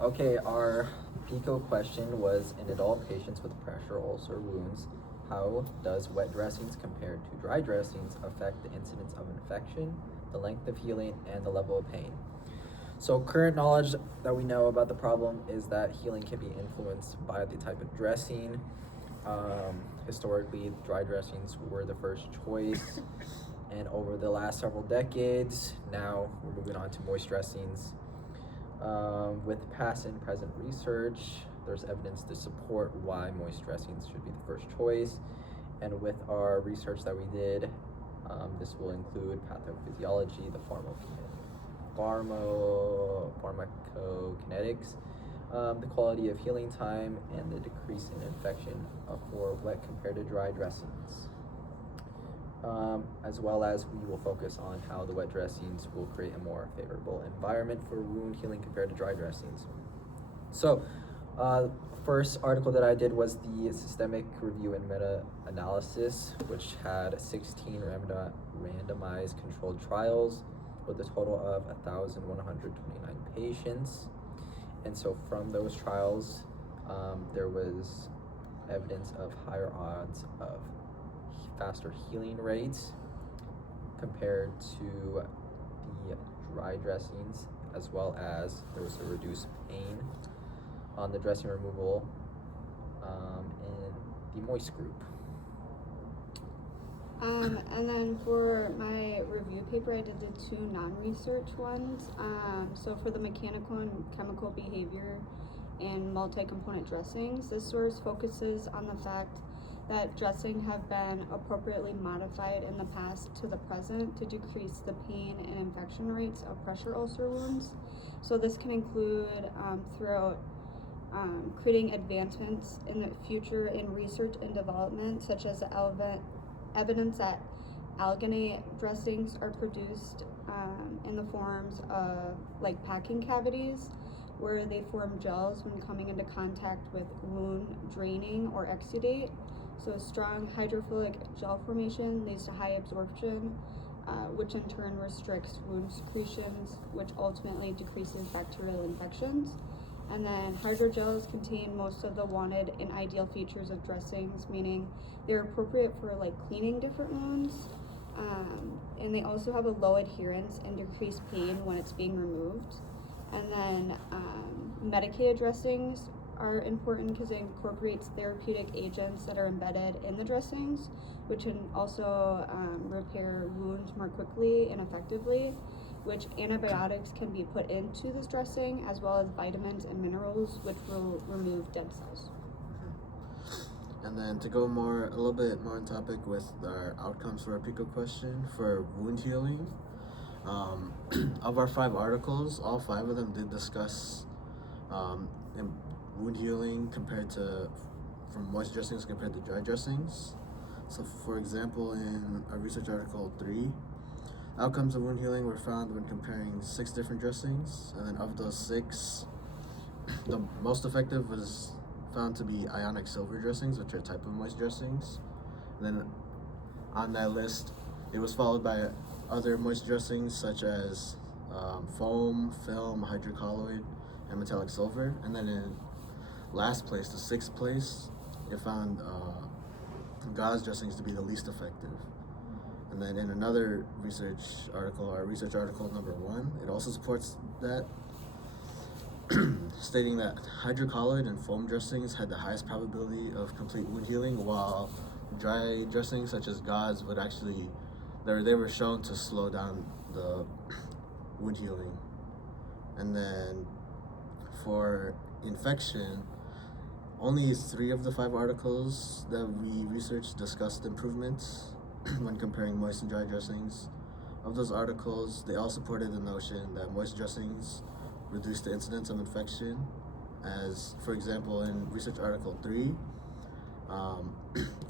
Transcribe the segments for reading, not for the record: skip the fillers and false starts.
Okay, our PICO question was in adult patients with pressure ulcer wounds, how does wet dressings compared to dry dressings affect the incidence of infection, the length of healing, and the level of pain? So current knowledge that we know about the problem is that healing can be influenced by the type of dressing. Historically, dry dressings were the first choice, and over the last several decades, now we're moving on to moist dressings. With past and present research, there's evidence to support why moist dressings should be the first choice. And with our research that we did, this will include pathophysiology, the pharmacokinetics, the quality of healing time, and the decrease in infection for wet compared to dry dressings. As well as we will focus on how the wet dressings will create a more favorable environment for wound healing compared to dry dressings. So, first article that I did was the systemic review and meta-analysis, which had 16 randomized controlled trials with a total of 1,129 patients. And so from those trials, there was evidence of higher odds of faster healing rates compared to the dry dressings, as well as there was a reduced pain on the dressing removal in the moist group. And then for my review paper, I did the two non-research ones. So for the mechanical and chemical behavior in multi-component dressings, this source focuses on the fact that dressing have been appropriately modified in the past to the present to decrease the pain and infection rates of pressure ulcer wounds. So this can include throughout creating advancements in the future in research and development, such as evidence that alginate dressings are produced in the forms of like packing cavities, where they form gels when coming into contact with wound draining or exudate. So strong hydrophilic gel formation leads to high absorption, which in turn restricts wound secretions, which ultimately decreases bacterial infections. And then hydrogels contain most of the wanted and ideal features of dressings, meaning they're appropriate for like cleaning different wounds. And they also have a low adherence and decreased pain when it's being removed. And then medicated dressings are important because it incorporates therapeutic agents that are embedded in the dressings, which can also repair wounds more quickly and effectively, which antibiotics can be put into this dressing, as well as vitamins and minerals, which will remove dead cells. And then to go a little bit more on topic with our outcomes for our PICO question for wound healing, of our 5 articles, all 5 of them did discuss wound healing from moist dressings compared to dry dressings. So for example, in our research article 3, outcomes of wound healing were found when comparing 6 different dressings, and then of those 6, the most effective was found to be ionic silver dressings, which are a type of moist dressings. And then on that list, it was followed by other moist dressings such as foam, film, hydrocolloid, and metallic silver. And then in last place, the 6th place, it found gauze dressings to be the least effective. And then in another research article, our research article number 1, it also supports that, stating that hydrocolloid and foam dressings had the highest probability of complete wound healing, while dry dressings such as gauze would actually, they were shown to slow down the wound healing. And then for infection, only 3 of the 5 articles that we researched discussed improvements when comparing moist and dry dressings. Of those articles, they all supported the notion that moist dressings reduce the incidence of infection, as for example in research article 3,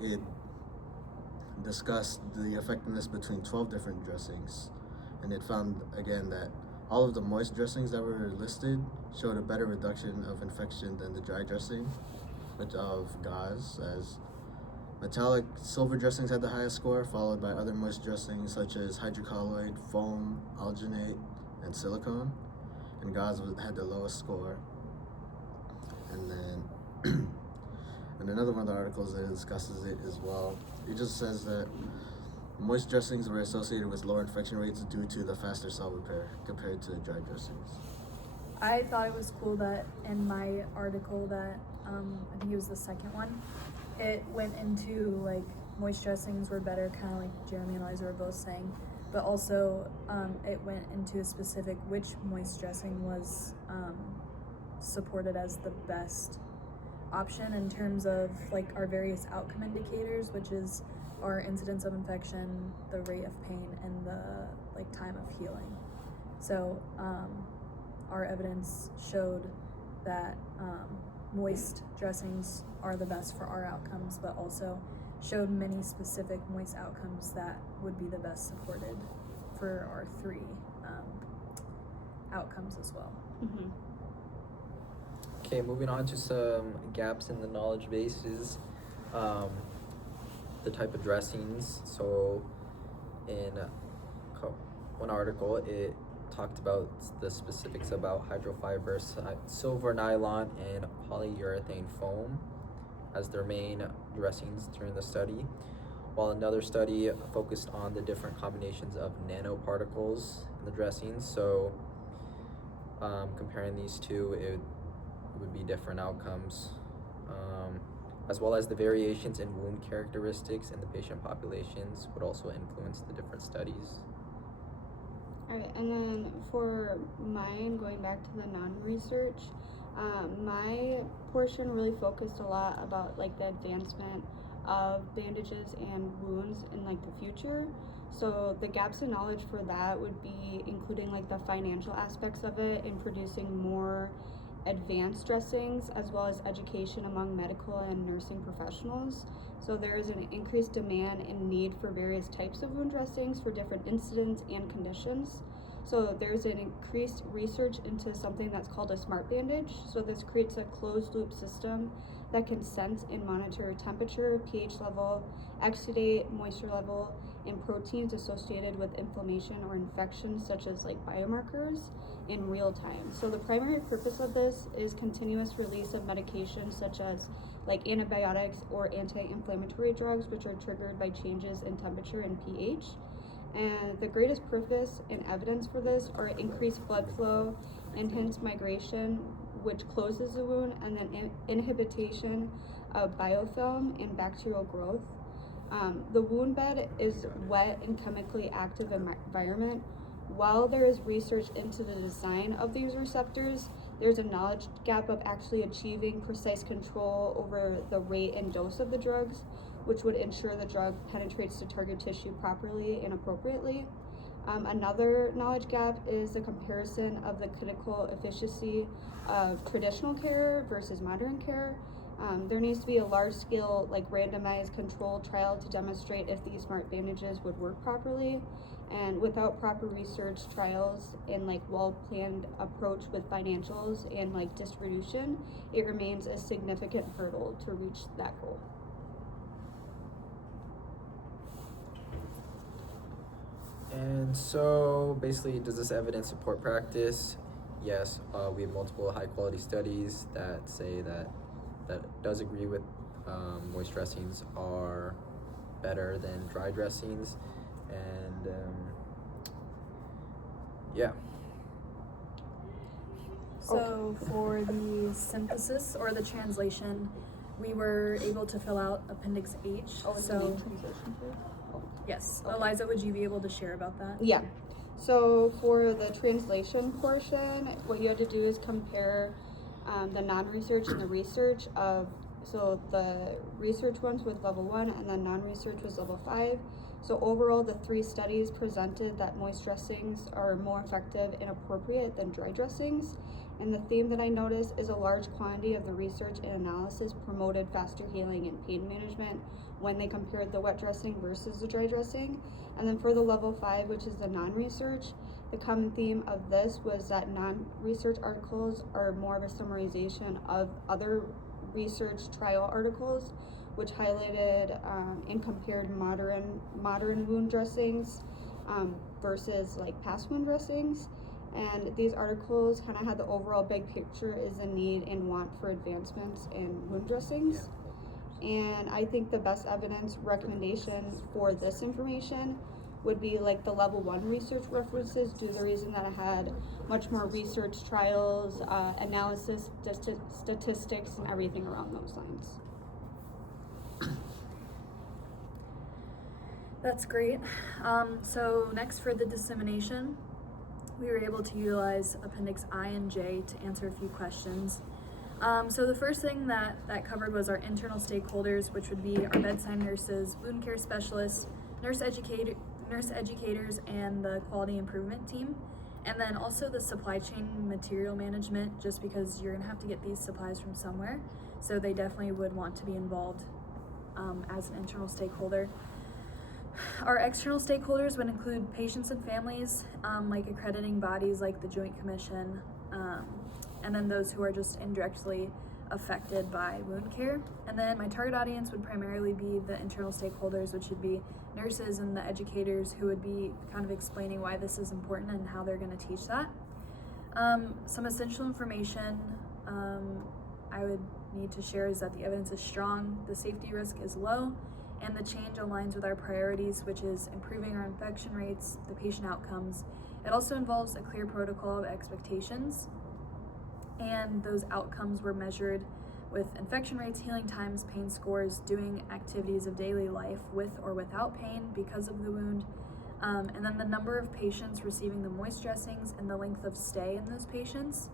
it discussed the effectiveness between 12 different dressings, and it found again that all of the moist dressings that were listed showed a better reduction of infection than the dry dressing of gauze, as metallic silver dressings had the highest score, followed by other moist dressings such as hydrocolloid, foam, alginate, and silicone, and gauze had the lowest score. And then and another one of the articles that discusses it as well. It just says that moist dressings were associated with lower infection rates due to the faster cell repair compared to dry dressings. I thought it was cool that in my article that I think it was the second one, it went into like moist dressings were better, kind of like Jeremy and Liza were both saying, but also it went into a specific which moist dressing was supported as the best option in terms of like our various outcome indicators, which is our incidence of infection, the rate of pain, and the like time of healing. So our evidence showed that moist dressings are the best for our outcomes, but also showed many specific moist outcomes that would be the best supported for our three outcomes as well. Mm-hmm. Okay, moving on to some gaps in the knowledge bases. The type of dressings. So in one article, it talked about the specifics about hydrofiber, silver nylon, and polyurethane foam as their main dressings during the study, while another study focused on the different combinations of nanoparticles in the dressings. So comparing these two, it would be different outcomes, as well as the variations in wound characteristics in the patient populations would also influence the different studies. Alright, and then for mine, going back to the non-research, my portion really focused a lot about like the advancement of bandages and wounds in like the future. So the gaps in knowledge for that would be including like the financial aspects of it and producing more advanced dressings, as well as education among medical and nursing professionals. So there is an increased demand and need for various types of wound dressings for different incidents and conditions. So there's an increased research into something that's called a smart bandage. So this creates a closed loop system that can sense and monitor temperature, pH level, exudate, moisture level, and proteins associated with inflammation or infection, such as like biomarkers, in real time. So the primary purpose of this is continuous release of medications such as like antibiotics or anti-inflammatory drugs, which are triggered by changes in temperature and pH. And the greatest purpose and evidence for this are increased blood flow, enhanced migration, which closes the wound, and then inhibition of biofilm and bacterial growth. The wound bed is wet and chemically active environment. While there is research into the design of these receptors, there's a knowledge gap of actually achieving precise control over the rate and dose of the drugs, which would ensure the drug penetrates the target tissue properly and appropriately. Another knowledge gap is the comparison of the clinical efficacy of traditional care versus modern care. There needs to be a large-scale, like randomized control trial to demonstrate if these smart bandages would work properly. And without proper research, trials, and like well-planned approach with financials and like distribution, it remains a significant hurdle to reach that goal. And so basically, does this evidence support practice? Yes, we have multiple high-quality studies that say that does agree with moist dressings are better than dry dressings, and yeah. So for the synthesis or the translation, we were able to fill out Appendix H. So translation too? yes, Okay. Eliza, would you be able to share about that? Yeah. So for the translation portion, what you had to do is compare the non-research and the research of, so the research ones with level 1 and then non-research was level 5. So overall, the 3 studies presented that moist dressings are more effective and appropriate than dry dressings. And the theme that I noticed is a large quantity of the research and analysis promoted faster healing and pain management when they compared the wet dressing versus the dry dressing. And then for the level 5, which is the non-research, the common theme of this was that non-research articles are more of a summarization of other research trial articles, which highlighted and compared modern wound dressings versus like past wound dressings. And these articles kind of had the overall big picture is a need and want for advancements in wound dressings. And I think the best evidence recommendation for this information would be like the level 1 research references, due to the reason that it had much more research, trials, analysis, statistics, and everything around those lines. That's great. So next, for the dissemination, we were able to utilize Appendix I and J to answer a few questions. So the first thing that covered was our internal stakeholders, which would be our bedside nurses, wound care specialists, nurse educators, and the quality improvement team. And then also the supply chain material management, just because you're gonna have to get these supplies from somewhere. So they definitely would want to be involved as an internal stakeholder. Our external stakeholders would include patients and families, like accrediting bodies like the Joint Commission, and then those who are just indirectly affected by wound care. And then my target audience would primarily be the internal stakeholders, which would be nurses and the educators, who would be kind of explaining why this is important and how they're going to teach that. Some essential information I would need to share is that the evidence is strong, the safety risk is low, and the change aligns with our priorities, which is improving our infection rates, the patient outcomes. It also involves a clear protocol of expectations, and those outcomes were measured with infection rates, healing times, pain scores, doing activities of daily life with or without pain because of the wound, and then the number of patients receiving the moist dressings and the length of stay in those patients.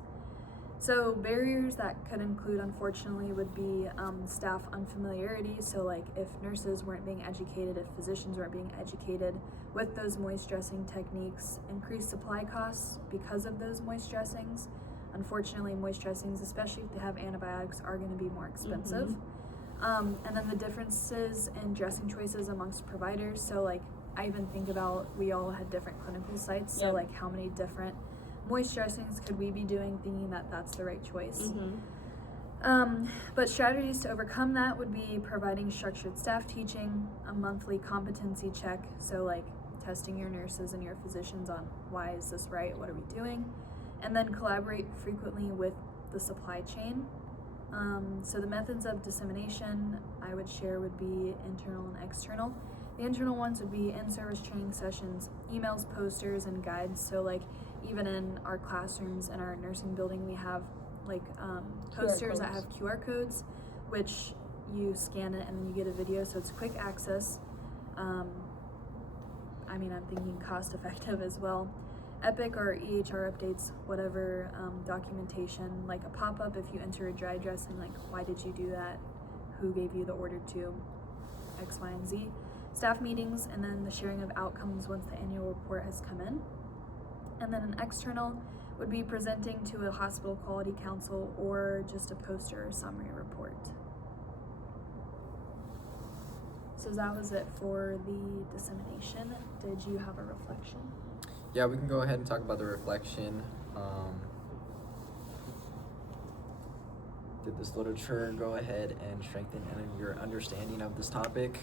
So barriers that could include, unfortunately, would be staff unfamiliarity. So like if nurses weren't being educated, if physicians weren't being educated with those moist dressing techniques, increased supply costs because of those moist dressings. Unfortunately, moist dressings, especially if they have antibiotics, are going to be more expensive. And then the differences in dressing choices amongst providers. So like I even think about, we all had different clinical sites. So like how many different moist dressings could we be doing, thinking that that's the right choice. But strategies to overcome that would be providing structured staff teaching, a monthly competency check, so like testing your nurses and your physicians on why is this right, what are we doing, and then collaborate frequently with the supply chain. So the methods of dissemination I would share would be internal and external. The internal ones would be in-service training sessions, emails, posters, and guides. So like even in our classrooms in our nursing building, we have like posters that have QR codes, which you scan it and then you get a video, so it's quick access. I mean, I'm thinking cost effective as well. Epic or EHR updates, whatever documentation, like a pop-up if you enter a dry dressing, like why did you do that, who gave you the order to, X, Y, and Z. Staff meetings, and then the sharing of outcomes once the annual report has come in. And then an external would be presenting to a hospital quality council or just a poster or summary report. So that was it for the dissemination. Did you have a reflection? Yeah, we can go ahead and talk about the reflection. Did this literature go ahead and strengthen any of your understanding of this topic?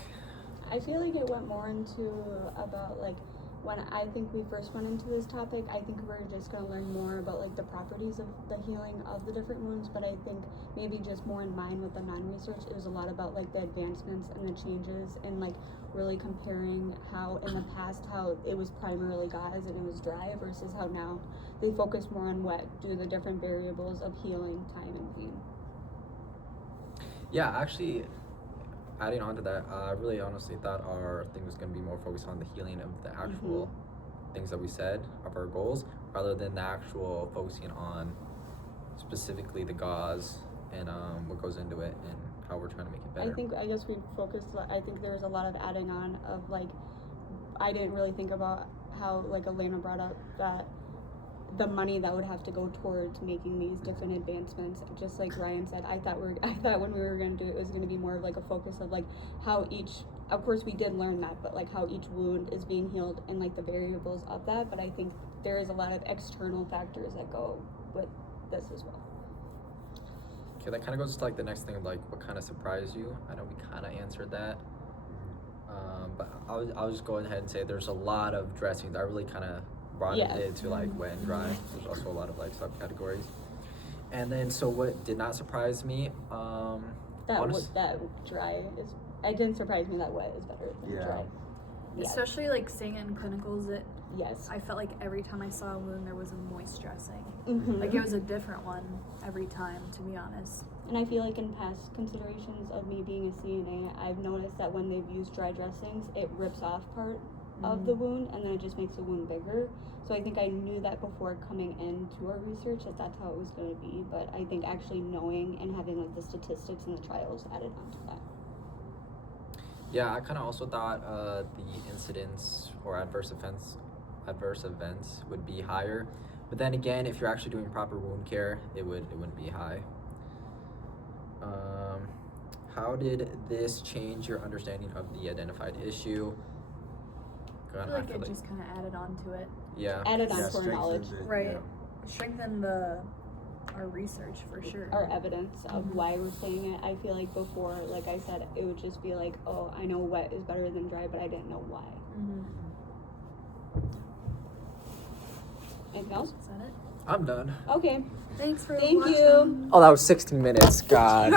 I feel like it went more into about like when I think we first went into this topic, I think we're just going to learn more about like the properties of the healing of the different wounds, but I think maybe just more in line with the non-research, it was a lot about like the advancements and the changes and like really comparing how in the past how it was primarily gauze and it was dry versus how now they focus more on wet due to the different variables of healing, time, and pain. Yeah, actually, adding on to that, I really honestly thought our thing was going to be more focused on the healing of the actual things that we said of our goals, rather than the actual focusing on specifically the gauze and what goes into it and how we're trying to make it better. I guess we focused, I think there was a lot of adding on of like, I didn't really think about how like Elena brought up that the money that would have to go towards making these different advancements, just like Ryan said, I thought when we were going to do it, it was going to be more of like a focus of like how each, of course we did learn that, but like how each wound is being healed and like the variables of that. But I think there is a lot of external factors that go with this as well. Okay, that kind of goes to like the next thing of like what kind of surprised you. I know we kind of answered that, but I'll just go ahead and say there's a lot of dressings that really kind of broadened Yeah. it to like wet and dry. There's also a lot of like subcategories. And then, so what did not surprise me, That dry is. It didn't surprise me that wet is better than Yeah. dry. Yeah. Especially like seeing it in clinicals, Yes. I felt like every time I saw a wound, there was a moist dressing. Mhm. Like it was a different one every time, to be honest. And I feel like in past considerations of me being a CNA, I've noticed that when they've used dry dressings, it rips off part of the wound and then it just makes the wound bigger. So I think I knew that before coming into our research that that's how it was going to be. But I think actually knowing and having like the statistics and the trials added on to that. yeah, I kind of also thought the incidents or adverse events would be higher. But then again, if you're actually doing proper wound care, it wouldn't be high. How did this change your understanding of the identified issue? I feel like it just kind of added on to it. Yeah. Added on Yeah, to our knowledge, strengthens it, Right. yeah. Strengthen our research for sure. our evidence of why we're saying it. I feel like before, like I said, it would just be like, oh, I know wet is better than dry, but I didn't know why. Anything else? Is that it? I'm done. Okay. Thanks for Thank watching. you. Oh, that was 16 minutes. God.